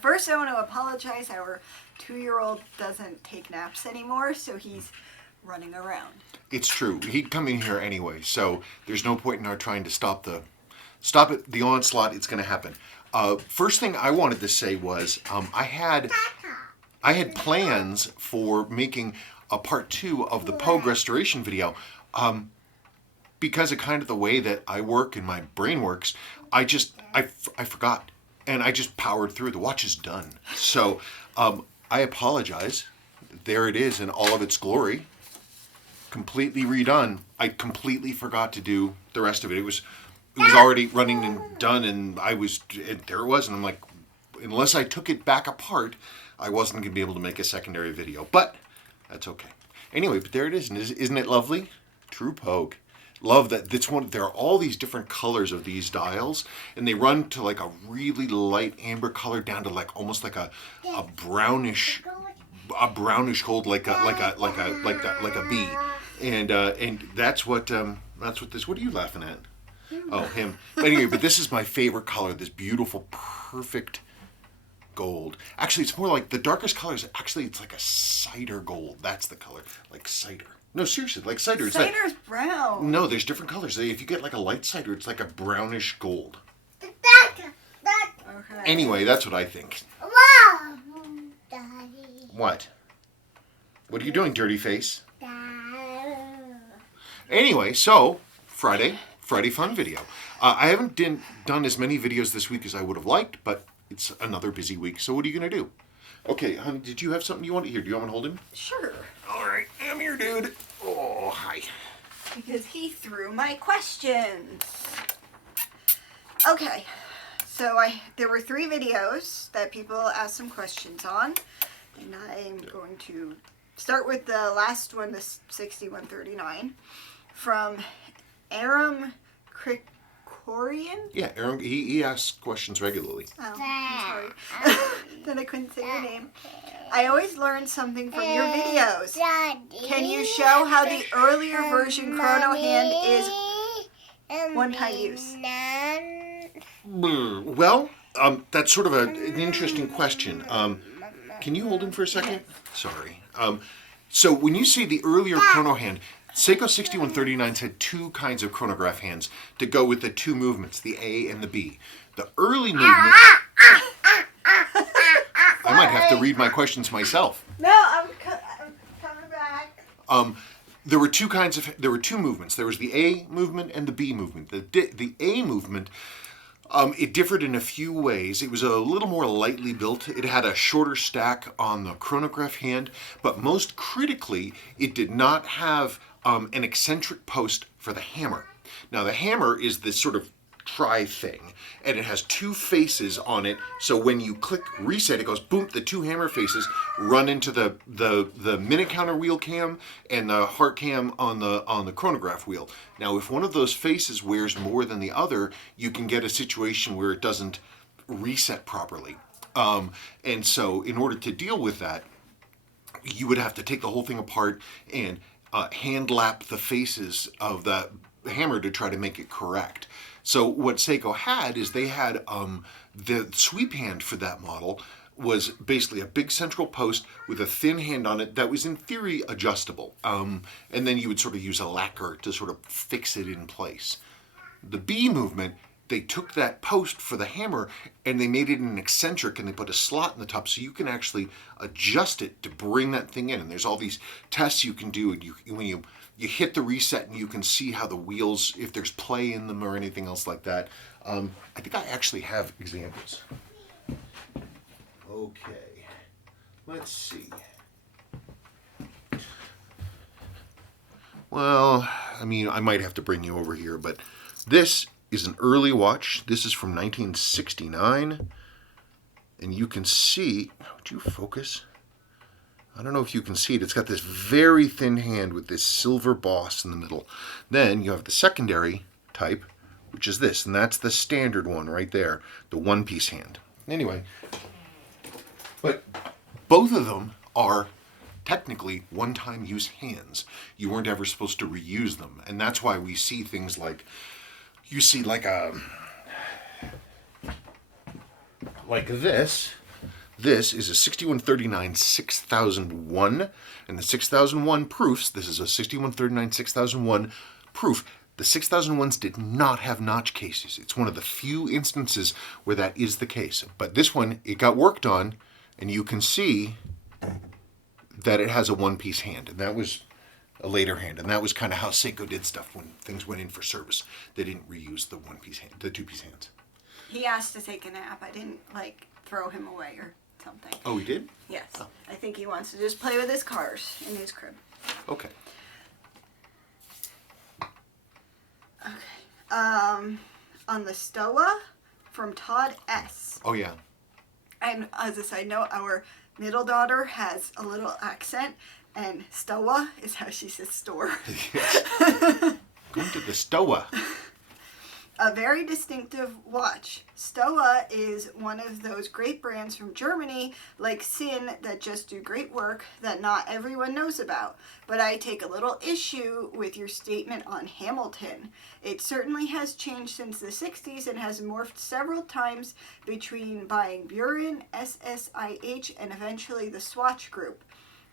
First, I want to apologize. Our 2-year-old doesn't take naps anymore, so he's running around. It's true. He'd come in here anyway, so there's no point in our trying to stop the onslaught. It's going to happen. First thing I wanted to say was I had plans for making a part 2 of the Pogue restoration video. Because of kind of the way that I work and my brain works, I forgot. And I just powered through. The watch is done. So I apologize. There it is in all of its glory. Completely redone. I completely forgot to do the rest of it. It was already running and done, and there it was, and I'm like, unless I took it back apart, I wasn't going to be able to make a secondary video. But that's okay. Anyway, but there it is. And isn't it lovely? True Pogue. Love that. There are all these different colors of these dials, and they run to like a really light amber color down to like almost like a brownish gold, like a bee, and that's what this. What are you laughing at? Oh, him. But anyway, but this is my favorite color. This beautiful, perfect gold. Actually, it's more like the darkest colors. Actually, it's like a cider gold. That's the color, like cider. No, seriously, like cider. Cider's brown. No, there's different colors. If you get like a light cider, it's like a brownish gold. Okay. Anyway, that's what I think. Wow, Daddy. What? What are you doing, dirty face? Anyway, so Friday fun video. I haven't done as many videos this week as I would have liked, but it's another busy week. So what are you gonna do? Okay, honey, did you have something you want to hear? Do you want me to hold him? Sure. All right, I'm here, dude. Oh, hi. Because he threw my questions. Okay, so there were 3 videos that people asked some questions on, and I'm going to start with the last one, the 6139, from Aram Krikorian. Yeah, Aaron, he asks questions regularly. Oh, I'm sorry. Then I couldn't say your name. I always learn something from your videos. Can you show how the earlier version chrono hand is one-time use? Well, that's sort of an interesting question. Can you hold him for a second? Sorry. So when you say the earlier chrono hand, Seiko 6139 had 2 kinds of chronograph hands to go with the 2 movements, the A and the B. The early movement... I might have to read my questions myself. No, I'm coming back. There were 2 movements. There was the A movement and the B movement. The A movement, it differed in a few ways. It was a little more lightly built. It had a shorter stack on the chronograph hand, but most critically, it did not have an eccentric post for the hammer. Now, the hammer is this sort of tri thing, and it has 2 faces on it, so when you click reset, it goes boom, the 2 hammer faces run into the minute counter wheel cam and the heart cam on the chronograph wheel. Now, if one of those faces wears more than the other, you can get a situation where it doesn't reset properly. And so in order to deal with that, you would have to take the whole thing apart and hand lap the faces of the hammer to try to make it correct. So what Seiko had is they had the sweep hand for that model was basically a big central post with a thin hand on it that was in theory adjustable. And then you would sort of use a lacquer to sort of fix it in place. The B movement, they took that post for the hammer and they made it an eccentric, and they put a slot in the top so you can actually adjust it to bring that thing in. And there's all these tests you can do, and when you hit the reset and you can see how the wheels, if there's play in them or anything else like that. I think I actually have examples. Okay, let's see. Well, I mean, I might have to bring you over here, but this is an early watch. This is from 1969, and you can see, would you focus? I don't know if you can see it. It's got this very thin hand with this silver boss in the middle. Then you have the secondary type, which is this, and that's the standard one right there, the one-piece hand. Anyway, but both of them are technically one-time use hands. You weren't ever supposed to reuse them, and that's why we see things like, you see like this, This is a 6139 6001, and the 6001 proofs, this is a 6139 6001 proof. The 6001s did not have notch cases. It's one of the few instances where that is the case. But this one, it got worked on, and you can see that it has a one-piece hand, and that was a later hand, and that was kind of how Seiko did stuff when things went in for service. They didn't reuse the one-piece hand, the two-piece hands. He asked to take a nap. I didn't throw him away or something. Oh, he did? Yes. Oh. I think he wants to just play with his cars in his crib. Okay. Okay. On the Stoa from Todd S. Oh, yeah. And as a side note, our middle daughter has a little accent, and Stoa is how she says store. Yes. Going to the Stoa. A very distinctive watch. Stoa is one of those great brands from Germany, like Sin, that just do great work that not everyone knows about. But I take a little issue with your statement on Hamilton. It certainly has changed since the 60s and has morphed several times between buying Buren, SSIH, and eventually the Swatch Group.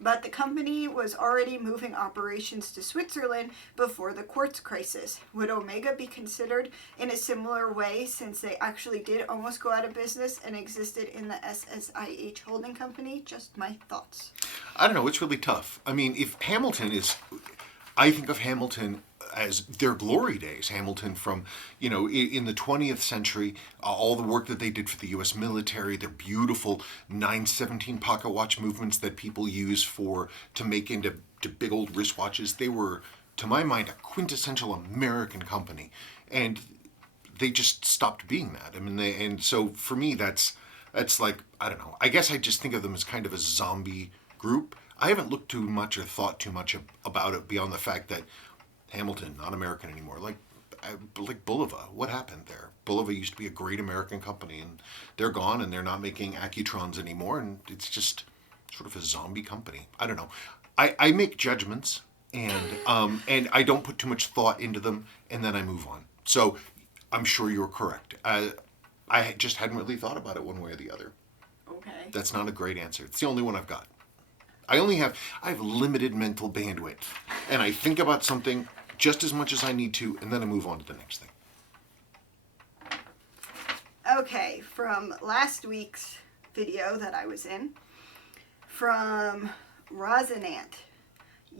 But the company was already moving operations to Switzerland before the quartz crisis. Would Omega be considered in a similar way, since they actually did almost go out of business and existed in the SSIH holding company? Just my thoughts. I don't know. It's really tough. I mean, if Hamilton is... I think of Hamilton as their glory days. Hamilton from, in the 20th century, all the work that they did for the U.S. military, their beautiful 917 pocket watch movements that people use to make into big old wristwatches. They were, to my mind, a quintessential American company. And they just stopped being that. I mean, and so for me, that's like, I don't know. I guess I just think of them as kind of a zombie group. I haven't looked too much or thought too much about it beyond the fact that Hamilton, not American anymore. Like Bulova, what happened there? Bulova used to be a great American company, and they're gone, and they're not making Accutrons anymore, and it's just sort of a zombie company. I don't know. I make judgments, and I don't put too much thought into them, and then I move on. So I'm sure you're correct. I just hadn't really thought about it one way or the other. Okay. That's not a great answer. It's the only one I've got. I have limited mental bandwidth, and I think about something just as much as I need to, and then I move on to the next thing. Okay, from last week's video that I was in, from Rosinant.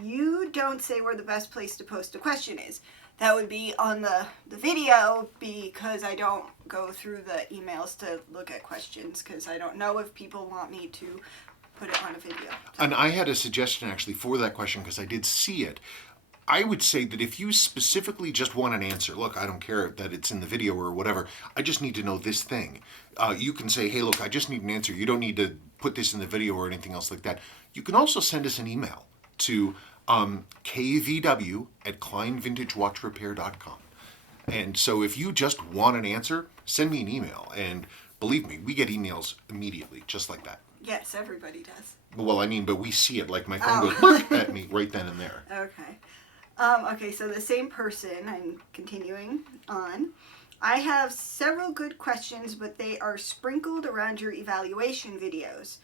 You don't say where the best place to post a question is. That would be on the video, because I don't go through the emails to look at questions, because I don't know if people want me to put it on a video. And I had a suggestion actually for that question, because I did see it. I would say that if you specifically just want an answer, look, I don't care that it's in the video or whatever, I just need to know this thing. You can say, hey, look, I just need an answer. You don't need to put this in the video or anything else like that. You can also send us an email to kvw@kleinvintagewatchrepair.com. And so if you just want an answer, send me an email. And believe me, we get emails immediately, just like that. Yes, everybody does. Well, I mean, but we see it, like my phone goes "Boop" at me right then and there. Okay. Okay, so the same person, I'm continuing on. I have several good questions, but they are sprinkled around your evaluation videos.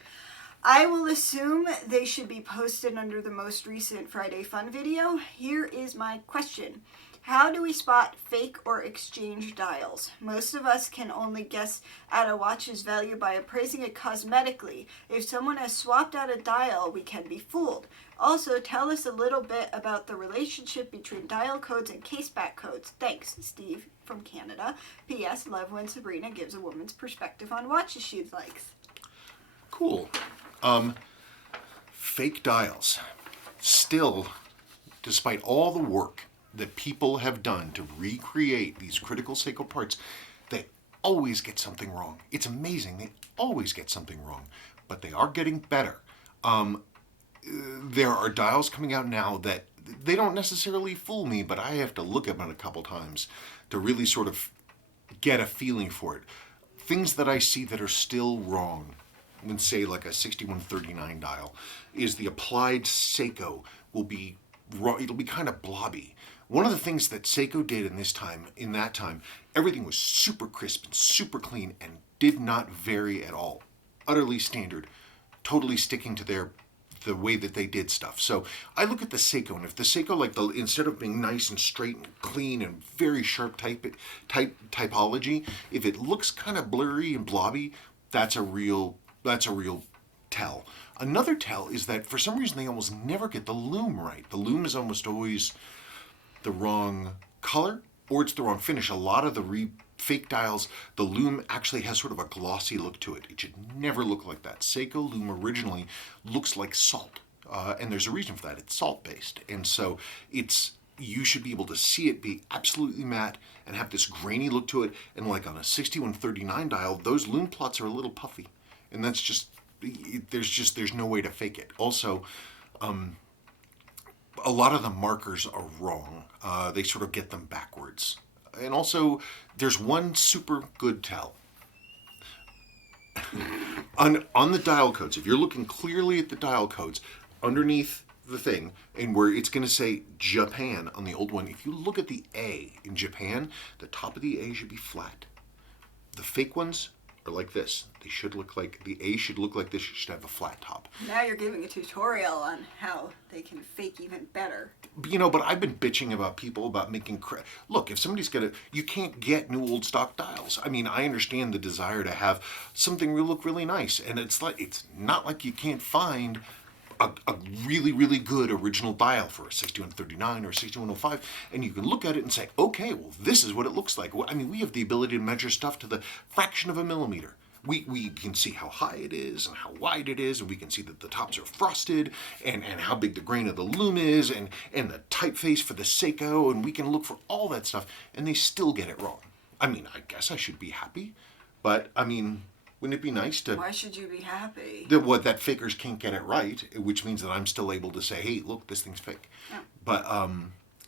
I will assume they should be posted under the most recent Friday Fun video. Here is my question. How do we spot fake or exchange dials? Most of us can only guess at a watch's value by appraising it cosmetically. If someone has swapped out a dial, we can be fooled. Also, tell us a little bit about the relationship between dial codes and caseback codes. Thanks, Steve from Canada. P.S. Love when Sabrina gives a woman's perspective on watches she likes. Cool. Fake dials. Still, despite all the work that people have done to recreate these critical Seiko parts, they always get something wrong. It's amazing. They always get something wrong, but they are getting better. There are dials coming out now that they don't necessarily fool me, but I have to look at them a couple times to really sort of get a feeling for it. Things that I see that are still wrong, when say like a 6139 dial, is the applied Seiko will be wrong. It'll be kind of blobby. One of the things that Seiko did in that time, everything was super crisp and super clean and did not vary at all. utterly standard, totally sticking to the way that they did stuff. So I look at the Seiko, and if the Seiko, like instead of being nice and straight and clean and very sharp typology, if it looks kind of blurry and blobby, that's a real tell. Another tell is that for some reason they almost never get the loom right. The loom is almost always the wrong color, or it's the wrong finish. A lot of the fake dials, the loom actually has sort of a glossy look to it. It should never look like that. Seiko loom originally looks like salt, and there's a reason for that. It's salt based, and so you should be able to see it be absolutely matte and have this grainy look to it. And like on a 6139 dial, those loom plots are a little puffy, and that's just there's no way to fake it. Also, a lot of the markers are wrong. They sort of get them backwards. And also, there's one super good tell. on the dial codes, if you're looking clearly at the dial codes, underneath the thing, and where it's going to say Japan on the old one, if you look at the A in Japan, the top of the A should be flat. The fake ones are like this. They should look like, the A should look like this. It should have a flat top. Now you're giving a tutorial on how they can fake even better. But I've been bitching about people about making look, if somebody's you can't get new old stock dials. I mean, I understand the desire to have something look really nice, and it's not like you can't find a really, really good original dial for a 6139 or 6105, and you can look at it and say, okay, well, this is what it looks like. Well, I mean, we have the ability to measure stuff to the fraction of a millimeter. We can see how high it is and how wide it is, and we can see that the tops are frosted, and how big the grain of the loom is, and the typeface for the Seiko, and we can look for all that stuff, and they still get it wrong. I mean, I guess I should be happy, but I mean, wouldn't it be nice to... Why should you be happy? That fakers can't get it right, which means that I'm still able to say, hey, look, this thing's fake. Yeah. But,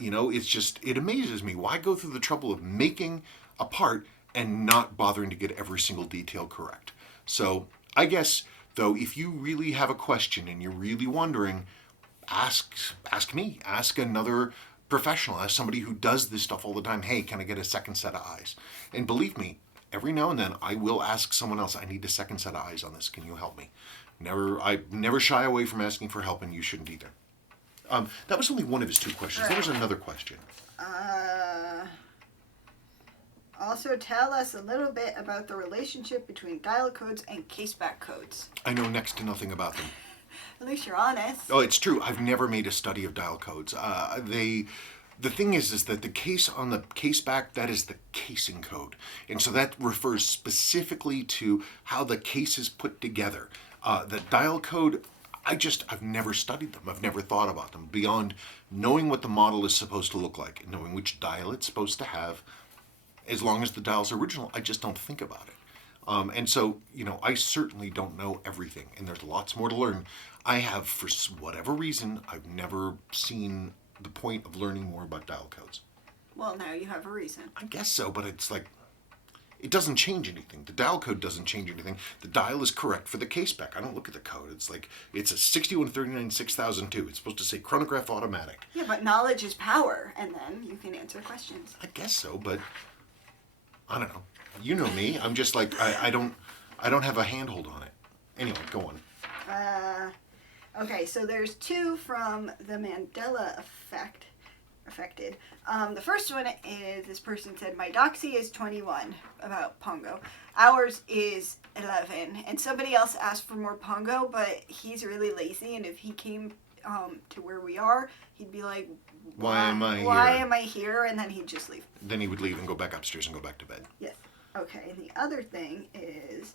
it amazes me. Why go through the trouble of making a part and not bothering to get every single detail correct? So I guess, though, if you really have a question and you're really wondering, ask me. Ask another professional. Ask somebody who does this stuff all the time. Hey, can I get a second set of eyes? And believe me, every now and then I will ask someone else, I need a second set of eyes on this. Can you help me? I never shy away from asking for help, and you shouldn't either. That was only one of his two questions. There was another question. Also, tell us a little bit about the relationship between dial codes and caseback codes. I know next to nothing about them. At least you're honest. Oh, it's true. I've never made a study of dial codes. The thing is that the case on the caseback, that is the casing code. And so that refers specifically to how the case is put together. The dial code, I've never studied them. I've never thought about them beyond knowing what the model is supposed to look like and knowing which dial it's supposed to have. As long as the dial's original, I just don't think about it. And so, I certainly don't know everything, and there's lots more to learn. I have, for whatever reason, I've never seen the point of learning more about dial codes. Well, now you have a reason. I guess so, but it's like, it doesn't change anything. The dial code doesn't change anything. The dial is correct for the caseback. I don't look at the code. It's like, it's a 6139 6002. It's supposed to say chronograph automatic. Yeah, but knowledge is power, and then you can answer questions. I guess so, but I don't know. You know me. I'm just like, I don't have a handhold on it. Anyway, go on. Okay, so there's two from the Mandela affected. The first one is, this person said, my doxy is 21, about Pongo. Ours is 11. And somebody else asked for more Pongo, but he's really lazy, and if he came to where we are, he'd be like, Why am I here? And then he'd just leave. Then he would leave and go back upstairs and go back to bed. Yes. Okay, and the other thing is,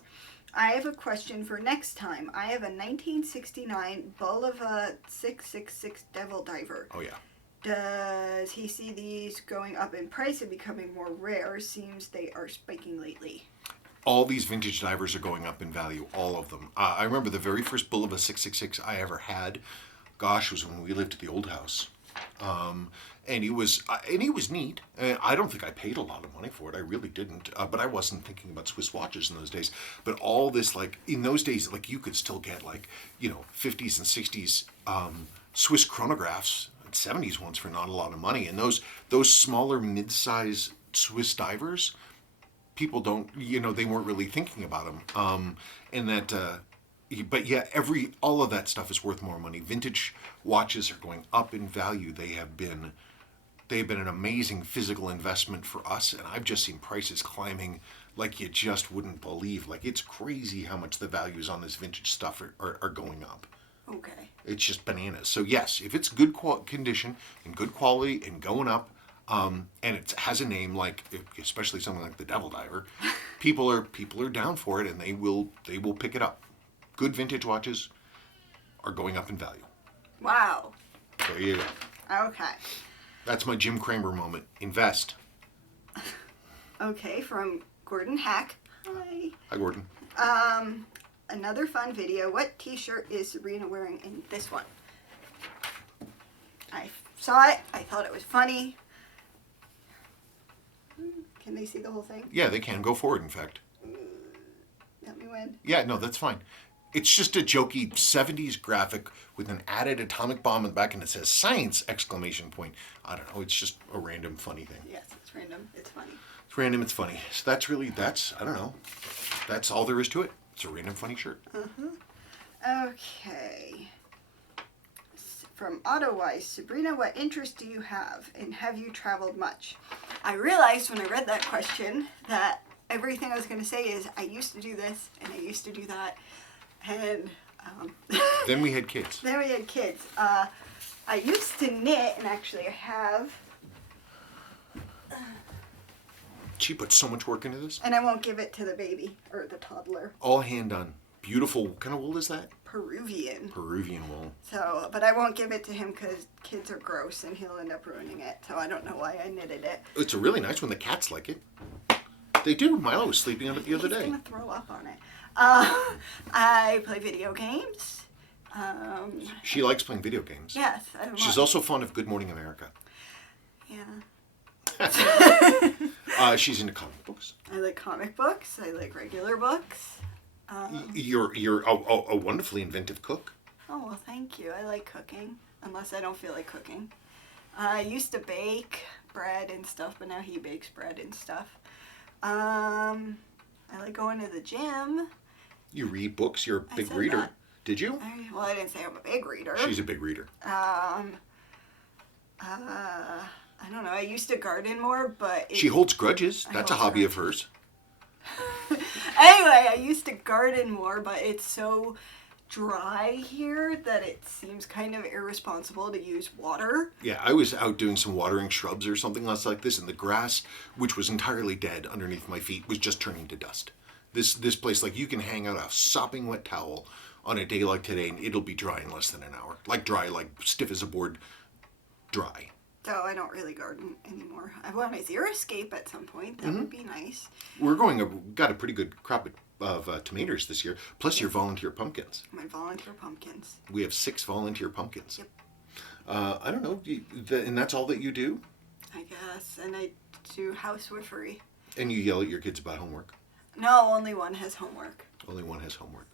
I have a question for next time. I have a 1969 Bulova 666 Devil Diver. Oh, yeah. Does he see these going up in price and becoming more rare? Seems they are spiking lately. All these vintage divers are going up in value, all of them. I remember the very first Bulova 666 I ever had, was when we lived at the old house. And it was neat. I don't think I paid a lot of money for it. I really didn't. But I wasn't thinking about Swiss watches in those days. But all this, in those days, you could still get 50s and 60s Swiss chronographs, and 70s ones for not a lot of money. And those smaller mid-size Swiss divers, people don't, they weren't really thinking about them. And that, but yeah, all of that stuff is worth more money. Vintage watches are going up in value. They've been an amazing physical investment for us, and I've just seen prices climbing like you just wouldn't believe. Like, it's crazy how much the values on this vintage stuff are going up. Okay. It's just bananas. So yes, if it's good condition and good quality and going up, and it has a name like, especially something like the Devil Diver, people are down for it, and they will pick it up. Good vintage watches are going up in value. Wow. There you go. Okay. That's my Jim Cramer moment. Invest. Okay, from Gordon Hack. Hi. Hi, Gordon. Another fun video. What t-shirt is Sabrina wearing in this one? I saw it. I thought it was funny. Can they see the whole thing? Yeah, they can. Go forward, in fact. Let me win. Yeah, no, that's fine. It's just a jokey 70s graphic with an added atomic bomb in the back, and it says science! Exclamation point. I don't know. It's just a random funny thing. Yes, it's random. It's funny. It's random. It's funny. So I don't know. That's all there is to it. It's a random funny shirt. Okay. From AutoWise, Sabrina, what interests do you have, and have you traveled much? I realized when I read that question that everything I was going to say is I used to do this and I used to do that, and Then we had kids. I used to knit, and actually I have, She put so much work into this. and I won't give it to the baby or the toddler. All hand done. Beautiful. What kind of wool is that? Peruvian. Peruvian wool. So, but I won't give it to him because kids are gross and he'll end up ruining it. So I don't know why I knitted it. It's a really nice one. The cats like it. They do. Milo was sleeping on it the other day. He's gonna throw up on it. I play video games. She likes playing video games. Yes, I don't know. She's also fond of Good Morning America. Yeah. She's into comic books. I like comic books. I like regular books. You're a wonderfully inventive cook. Oh, well, thank you. I like cooking, unless I don't feel like cooking. I used to bake bread and stuff, but now he bakes bread and stuff. I like going to the gym. You read books. You're a big said reader. that. Did you? Well, I didn't say I'm a big reader. She's a big reader. I don't know. I used to garden more, but... She holds grudges. That's a hold hobby of grudges. hers. Anyway, I used to garden more, but it's so dry here that it seems kind of irresponsible to use water. Yeah, I was out doing some watering shrubs or something else like this, and the grass, which was entirely dead underneath my feet, was just turning to dust. This place, like, you can hang out a sopping wet towel on a day like today, and it'll be dry in less than an hour. Like dry, like stiff as a board, dry. So I don't really garden anymore. I want a zero escape at some point. That would be nice. Got a pretty good crop of tomatoes this year, plus your volunteer pumpkins. My volunteer pumpkins. We have 6 volunteer pumpkins. Yep. I don't know, and that's all that you do? I guess. And I do housewifery. And you yell at your kids about homework? No, only one has homework. Only one has homework.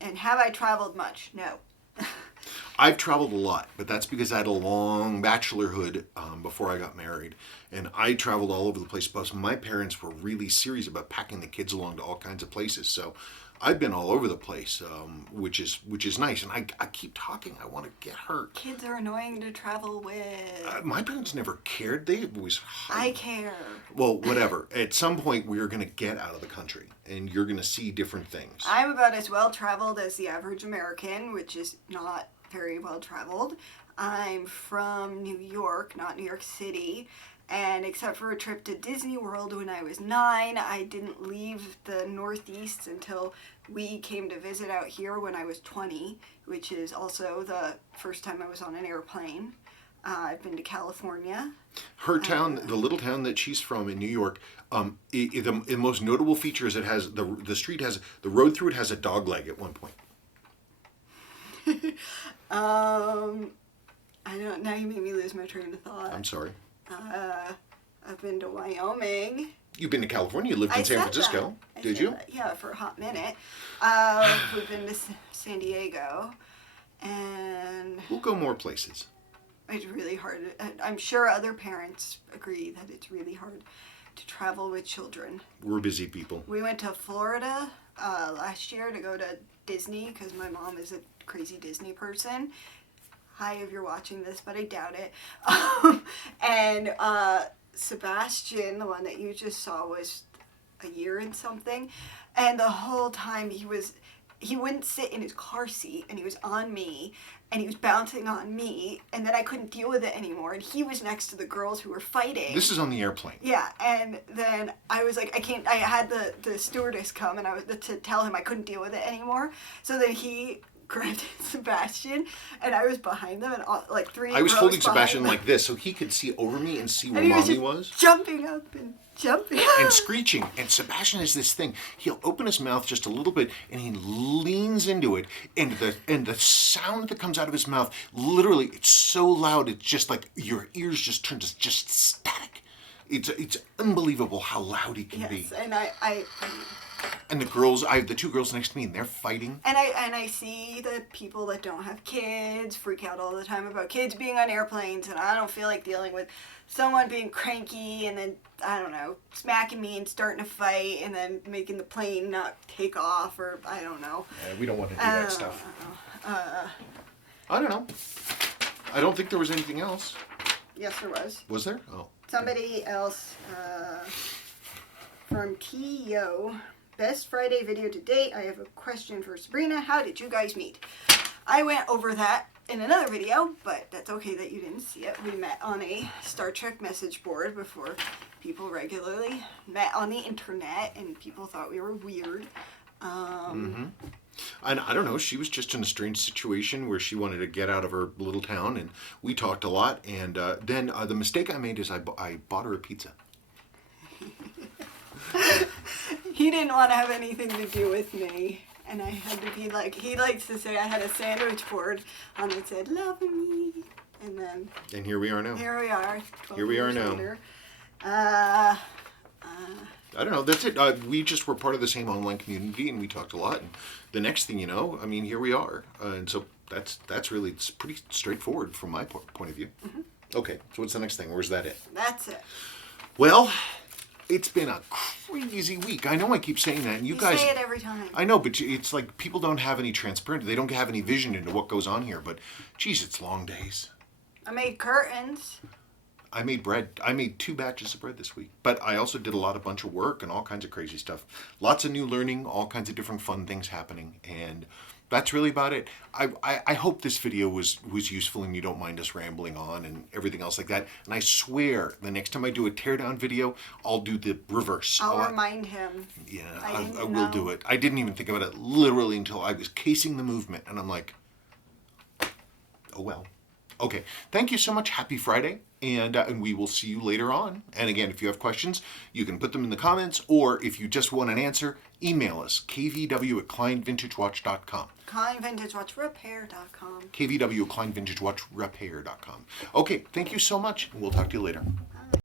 And have I traveled much? No. I've traveled a lot, but that's because I had a long bachelorhood before I got married, and I traveled all over the place. Plus, my parents were really serious about packing the kids along to all kinds of places, so I've been all over the place, which is nice. And I keep talking. I want to get hurt. Kids are annoying to travel with. My parents never cared. They always. I care. Well, whatever. At some point, we are going to get out of the country, and you're going to see different things. I'm about as well traveled as the average American, which is not very well traveled. I'm from New York, not New York City, and except for a trip to Disney World when I was 9, I didn't leave the Northeast until we came to visit out here when I was 20, which is also the first time I was on an airplane. I've been to California. Her town, the little town that she's from in New York, the most notable feature is it has the road through it has a dog leg at one point. I don't. Now you made me lose my train of thought. I'm sorry. I've been to Wyoming. You've been to California. You lived in San Francisco. Did you? Yeah, for a hot minute. We've been to San Diego, and We'll go more places. it's really hard. I'm sure other parents agree that it's really hard to travel with children. We're busy people. We went to Florida last year to go to Disney because my mom is a crazy Disney person. Hi, if you're watching this, but I doubt it. And Sebastian, the one that you just saw, was a year and something. And the whole time he wouldn't sit in his car seat, and he was on me, and he was bouncing on me, and then I couldn't deal with it anymore. And he was next to the girls who were fighting. This is on the airplane. Yeah, and then I was like, I had the stewardess come, and I was to tell him I couldn't deal with it anymore. So then he grabbed Sebastian, and I was behind them, and like three. I was rows holding behind Sebastian them. like this so he could see over me and see where And he mommy just was. jumping up and jumping And screeching. And Sebastian has this thing. He'll open his mouth just a little bit and he leans into it. And the sound that comes out of his mouth, literally, it's so loud, it's just like your ears just turn to just static. It's unbelievable how loud he can be. Yes, and I And the two girls next to me, and they're fighting. And I see the people that don't have kids freak out all the time about kids being on airplanes, and I don't feel like dealing with someone being cranky and then, I don't know, smacking me and starting a fight and then making the plane not take off, or I don't know. We don't want to do that stuff. I don't know. I don't think there was anything else. Yes, there was. Was there? Oh. Somebody else from T.O. Best Friday video to date. I have a question for Sabrina. How did you guys meet? I went over that in another video, but that's okay that you didn't see it. We met on a Star Trek message board before people regularly met on the internet, and people thought we were weird. And I don't know, she was just in a strange situation where she wanted to get out of her little town, and we talked a lot, and then the mistake I made is I bought her a pizza. He didn't want to have anything to do with me, and I had to be like, he likes to say I had a sandwich board on it said, love me, and then... And here we are now. Here we are. Here we are now. Later. I don't know, that's it. We just were part of the same online community, and we talked a lot, and the next thing you know, I mean, here we are. And so that's really, it's pretty straightforward from my point of view. Mm-hmm. Okay, so what's the next thing? Where's that it? That's it. Well, it's been a crazy week. I know I keep saying that, and you guys say it every time. I know, but it's like people don't have any transparency. They don't have any vision into what goes on here. But, geez, it's long days. I made curtains. I made bread. I made 2 batches of bread this week. But I also did a bunch of work and all kinds of crazy stuff. Lots of new learning, all kinds of different fun things happening. And that's really about it. I hope this video was useful and you don't mind us rambling on and everything else like that. And I swear, the next time I do a teardown video, I'll do the reverse. I'll remind him. Yeah, I will do it. I didn't even think about it literally until I was casing the movement. And I'm like, oh well. Okay, thank you so much. Happy Friday. And we will see you later on. And again, if you have questions, you can put them in the comments, or if you just want an answer, email us, kvw@kleinvintagewatch.com. KleinVintageWatchRepair.com. kvw@kleinvintagewatchrepair.com. Okay, thank you so much, and we'll talk to you later.